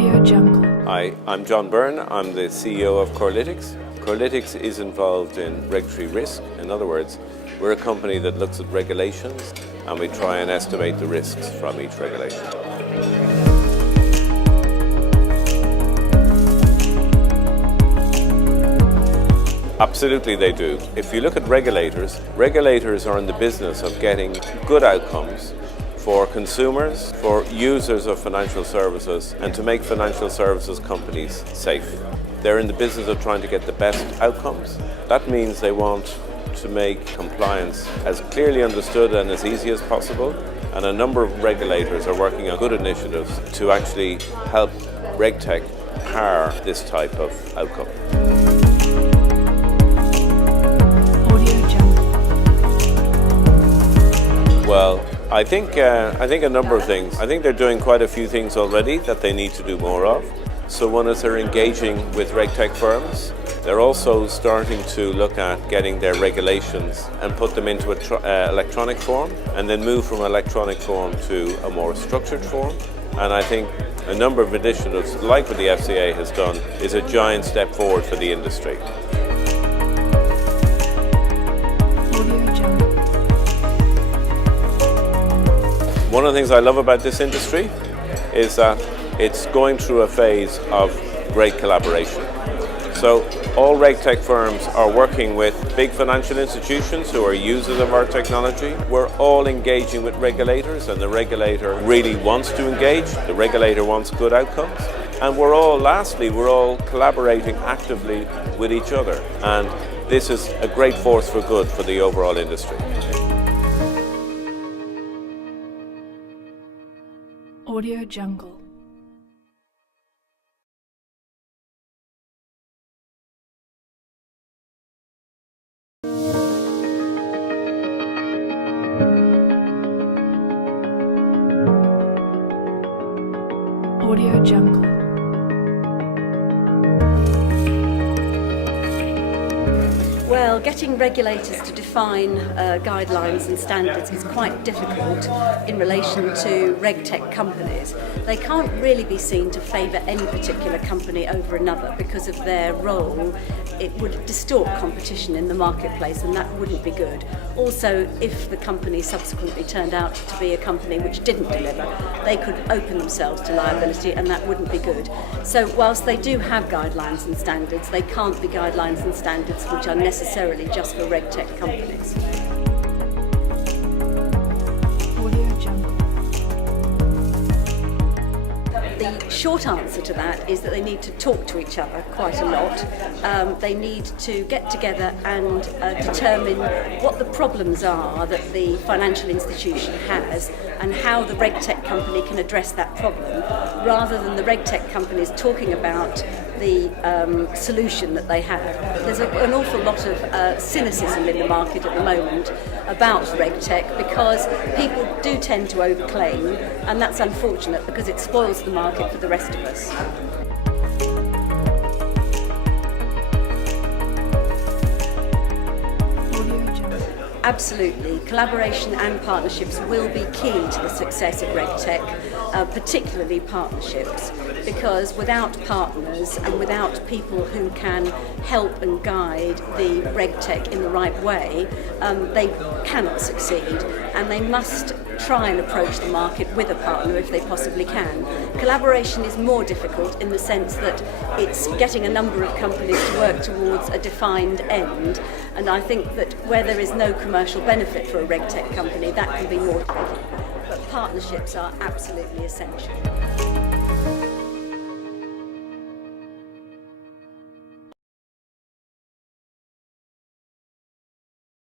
AudioJungle. Hi, I'm John Byrne. I'm the CEO of Corelytics. Corelytics is involved in regulatory risk. In other words, we're a company that looks at regulations and we try and estimate the risks from each regulation. Absolutely they do. If you look at regulators, regulators are in the business of getting good outcomes for consumers, for users of financial services, and to make financial services companies safe. They're in the business of trying to get the best outcomes. That means they want to make compliance as clearly understood and as easy as possible. And a number of regulators are working on good initiatives to actually help RegTech power this type of outcome. Well, I think a number of things. I think they're doing quite a few things already that they need to do more of. So one is they're engaging with RegTech firms. They're also starting to look at getting their regulations and put them into an electronic form and then move from electronic form to a more structured form. And I think a number of initiatives, like what the FCA has done, is a giant step forward for the industry. One of the things I love about this industry is that it's going through a phase of great collaboration. So all RegTech firms are working with big financial institutions who are users of our technology. We're all engaging with regulators, and the regulator really wants to engage. The regulator wants good outcomes. And we're all collaborating actively with each other. And this is a great force for good for the overall industry. AudioJungle. AudioJungle. Well, getting regulators to define guidelines and standards is quite difficult in relation to RegTech companies. They can't really be seen to favour any particular company over another because of their role. It would distort competition in the marketplace, and that wouldn't be good. Also, if the company subsequently turned out to be a company which didn't deliver, they could open themselves to liability, and that wouldn't be good. So whilst they do have guidelines and standards, they can't be guidelines and standards which are necessarily just for RegTech companies. The short answer to that is that they need to talk to each other quite a lot. They need to get together and determine what the problems are that the financial institution has and how the RegTech company can address that problem, rather than the RegTech companies talking about the solution that they have. There's an awful lot of cynicism in the market at the moment about RegTech because people do tend to overclaim, and that's unfortunate because it spoils the market for the rest of us. Absolutely. Collaboration and partnerships will be key to the success of RegTech, particularly partnerships, because without partners and without people who can help and guide the RegTech in the right way, they cannot succeed, and they must try and approach the market with a partner if they possibly can. Collaboration is more difficult in the sense that it's getting a number of companies to work towards a defined end, and I think that where there is no commercial benefit for a RegTech company, that can be more tricky. But partnerships are absolutely essential.